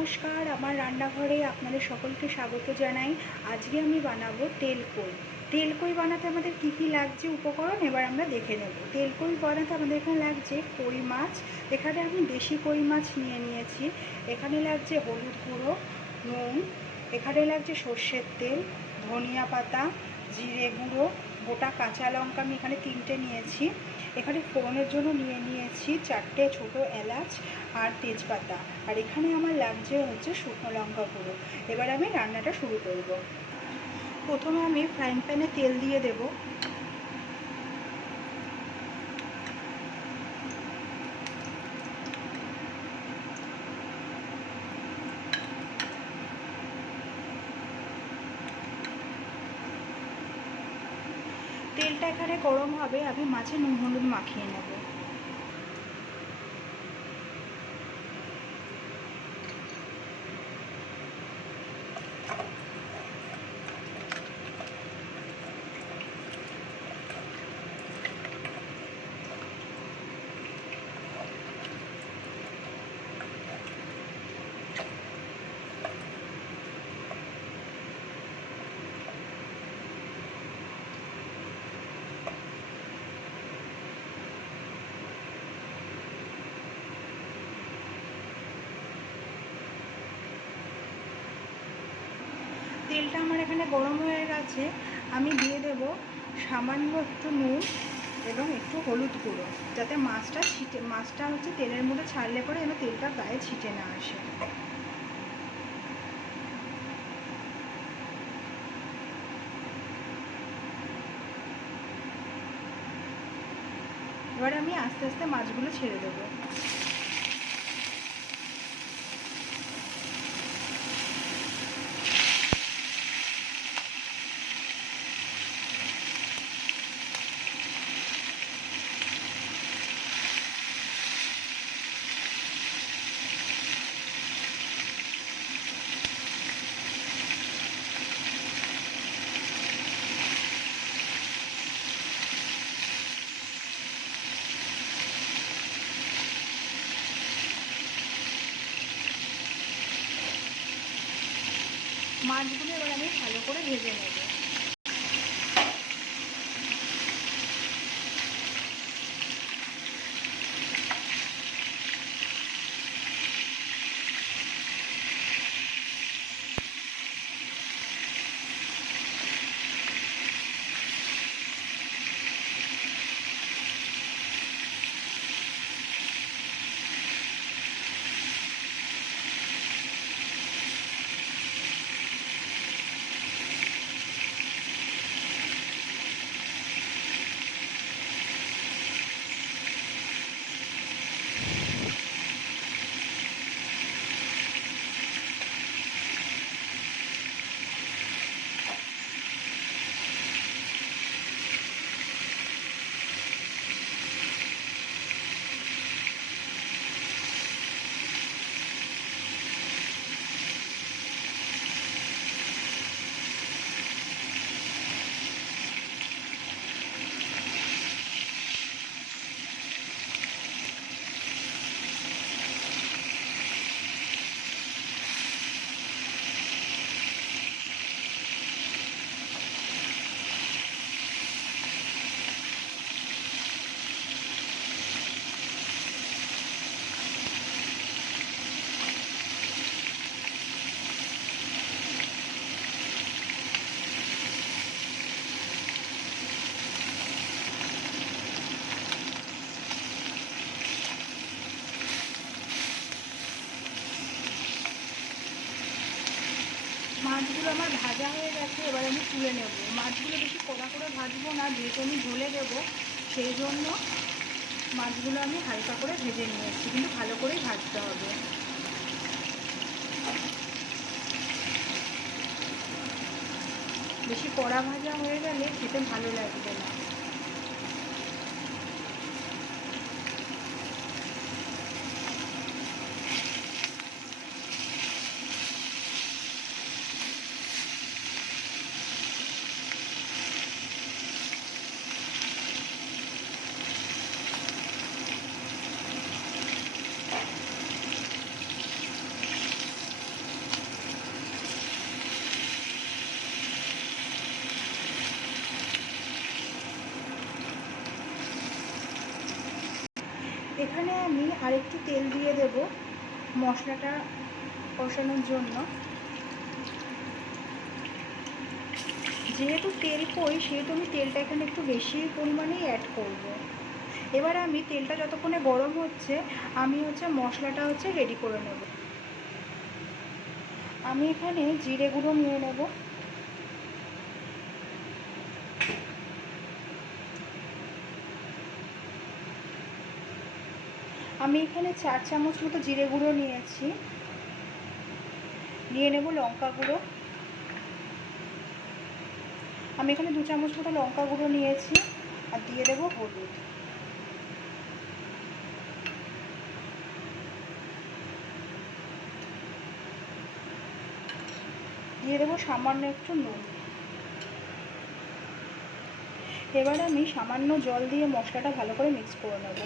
নমস্কার, আমার রান্নাঘরে আপনাদের সকলকে স্বাগত জানাই। আজকে আমি বানাবো তেলকই। তেলকই বানাতে আমাদের কি কি লাগছে উপকরণ এবার আমরা দেখে নেব। তেলকই বানাতে আমাদের এখানে লাগছে কই মাছ। এখানে আমি দেশি কই মাছ নিয়েছি। এখানে লাগছে হলুদ গুঁড়ো, নুন, এখানে লাগছে সর্ষের তেল, ধনিয়া পাতা, জিরে গুঁড়ো, গোটা কাঁচা লঙ্কা আমি এখানে 3টে নিয়েছি। এখানে ফোড়নের জন্য নিয়েছি 4টে ছোটো এলাচ আর তেজপাতা। আর এখানে আমার লাগছে হচ্ছে শুকনো লঙ্কা গুঁড়ো। এবার আমি রান্নাটা শুরু করব। প্রথমে আমি ফ্রাইং প্যানে তেল দিয়ে দেব। তেলটা এখানে গরম হবে, আমি মাছে নুন হলুদ মাখিয়ে নেব। তেলটা আমার এখানে গরম হয়ে গেছে, আমি দিয়ে দেব সামান্য একটু নুন এবং একটু হলুদ গুঁড়ো, যাতে মাছটা হচ্ছে তেলের মধ্যে ছাড়লে পরে যেন তেলটা গায়ে ছিটে না আসে। এবার আমি আস্তে আস্তে মাছগুলো ছেড়ে দেবো। মাছগুলো এবার আমি ভালো করে ভেজে নেব। মাছগুলো আমার ভাজা হয়ে গেছে, এবার আমি তুলে নেব। মাছগুলো বেশি কড়া করে ভাজবো না, যেহেতু আমি ঝোলে দেবো, সেই জন্য মাছগুলো আমি হালকা করে ভেজে নিয়েছি, কিন্তু ভালো করেই ভাজতে হবে। বেশি কড়া ভাজা হয়ে গেলে খেতে ভালো লাগবে না। এখানে আমি আরেকটু তেল দিয়ে দেব মশলাটা কষানোর জন্য। যেহেতু তেল কই সেহেতু আমি তেলটা এখানে একটু বেশি পরিমাণেই অ্যাড করব। এবার আমি তেলটা যতক্ষণে গরম হচ্ছে আমি মশলাটা রেডি করে নেব। আমি এখানে জিরে গুঁড়ো নিয়ে নেব, আমি এখানে 4 চামচ মতো জিরে গুঁড়ো নিয়েছি। নিয়ে নেব লঙ্কা গুঁড়ো, আমি এখানে 2 চামচ মতো লঙ্কা গুঁড়ো নিয়েছি। আর দিয়ে দেব হলুদ। দিয়ে দেবো সামান্য একটু নুন। এবার আমি সামান্য জল দিয়ে মশলাটা ভালো করে মিক্স করে নেব।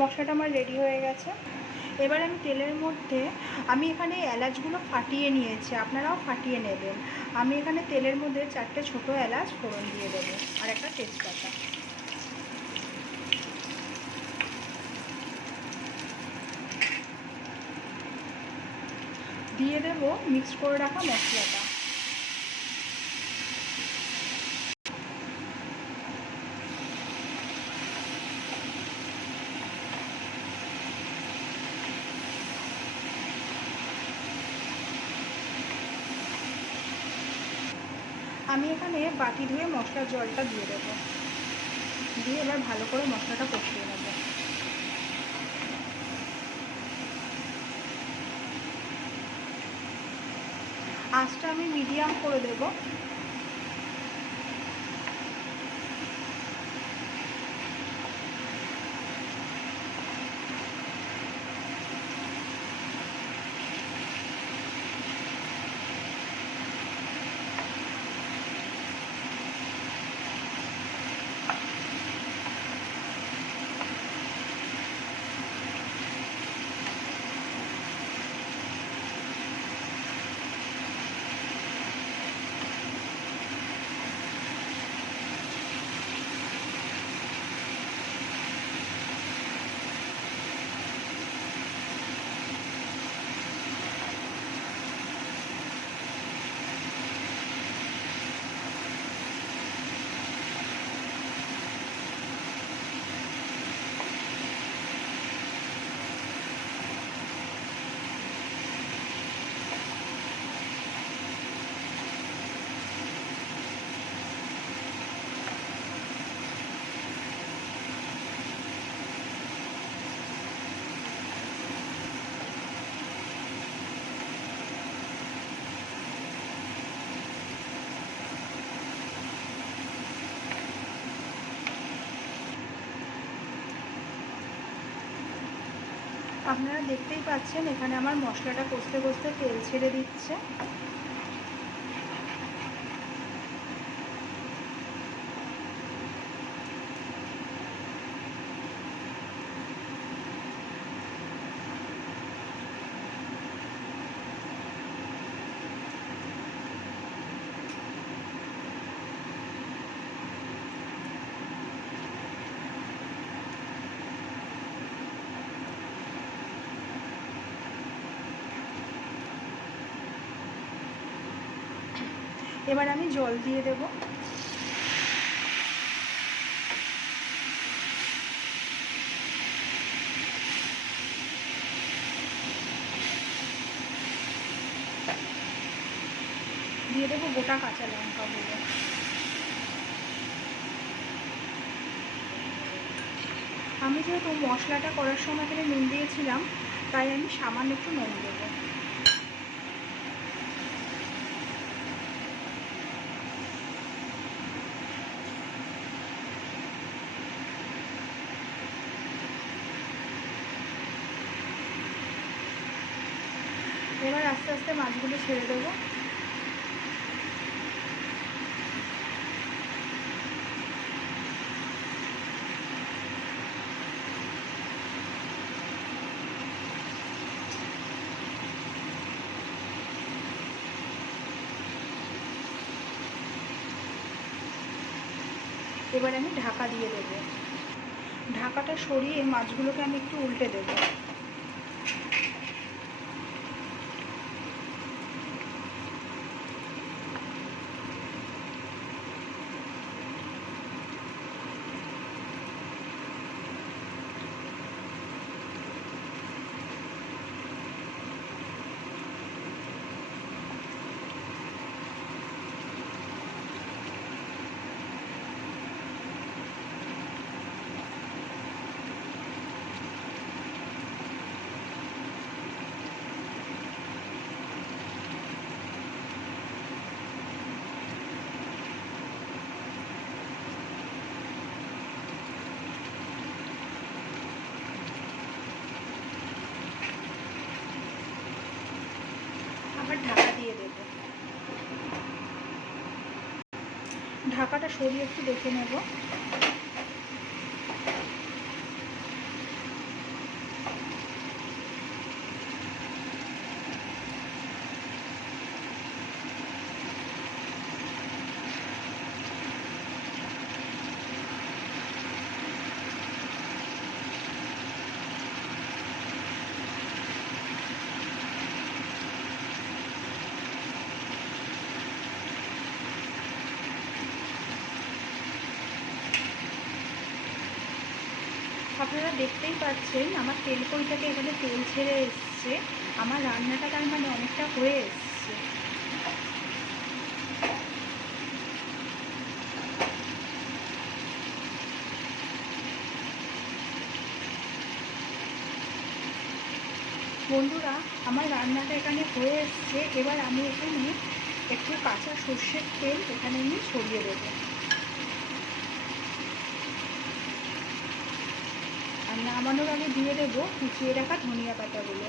মশলাটা আমার রেডি হয়ে গেছে। এবার আমি তেলের মধ্যে আমি এখানে এলাচগুলো ফাটিয়ে নিয়েছি, আপনারাও ফাটিয়ে নেবেন। আমি এখানে তেলের মধ্যে 4টে ছোটো এলাচ ফোড়ন দিয়ে দেবো আর একটা তেজপাতা। দিয়ে দেব মিক্স করে রাখা মশলাটা। আমি এখানে বাটি ধুয়ে মশলার জলটা দিয়ে দেবো, দিয়ে এবার ভালো করে মশলাটা কষিয়ে নেব। আঁচটা আমি মিডিয়াম করে দেব। আপনারা দেখতেই পাচ্ছেন এখানে আমার মশলাটা কষতে কষতে তেল ছেড়ে দিচ্ছে। এবার আমি জল দিয়ে দেব। দিয়ে দেবো গোটা কাঁচা লঙ্কাগুলো। আমি যেহেতু মশলাটা করার সময় এখানে নুন দিয়েছিলাম তাই আমি সামান্য একটু নুন দেবো। এবার আস্তে আস্তে মাছগুলো ছেড়ে দেবো। এবার আমি ঢাকা দিয়ে দেবো। ঢাকাটা সরিয়ে মাছগুলোকে আমি একটু উল্টে দেবো। আবার ঢাকা দিয়ে দেব। ঢাকাটা সরিয়ে একটু দেখে নেব। আপনারা দেখতেই পাচ্ছেন আমার তেলকড়িটাকে এখানে তেল ছেড়ে এসছে, আমার রান্নাটা তার মানে অনেকটা হয়ে এসছে। বন্ধুরা, আমার রান্নাটা এখানে হয়ে এসছে। এবার আমি এখানে একটু কাঁচা সর্ষের তেল এখানে আমি ছড়িয়ে দেবো। আর নামানোর আগে দিয়ে দেবো কুচিয়ে রাখা ধনিয়া পাতাগুলো।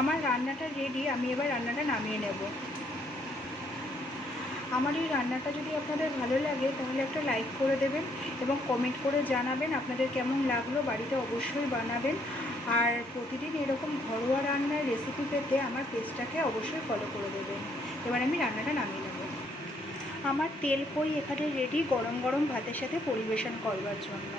আমার রান্নাটা রেডি, আমি এবার রান্নাটা নামিয়ে নেব। আমার এই রান্নাটা যদি আপনাদের ভালো লাগে তাহলে একটা লাইক করে দেবেন এবং কমেন্ট করে জানাবেন আপনাদের কেমন লাগলো। বাড়িতে অবশ্যই বানাবেন। আর প্রতিদিন এরকম ঘরোয়া রান্নার রেসিপি পেতে আমার পেজটাকে অবশ্যই ফলো করে দেবেন। এবার আমি রান্নাটা নামিয়ে নেব। আমার তেল কই এখানে রেডি গরম গরম ভাতের সাথে পরিবেশন করবার জন্য।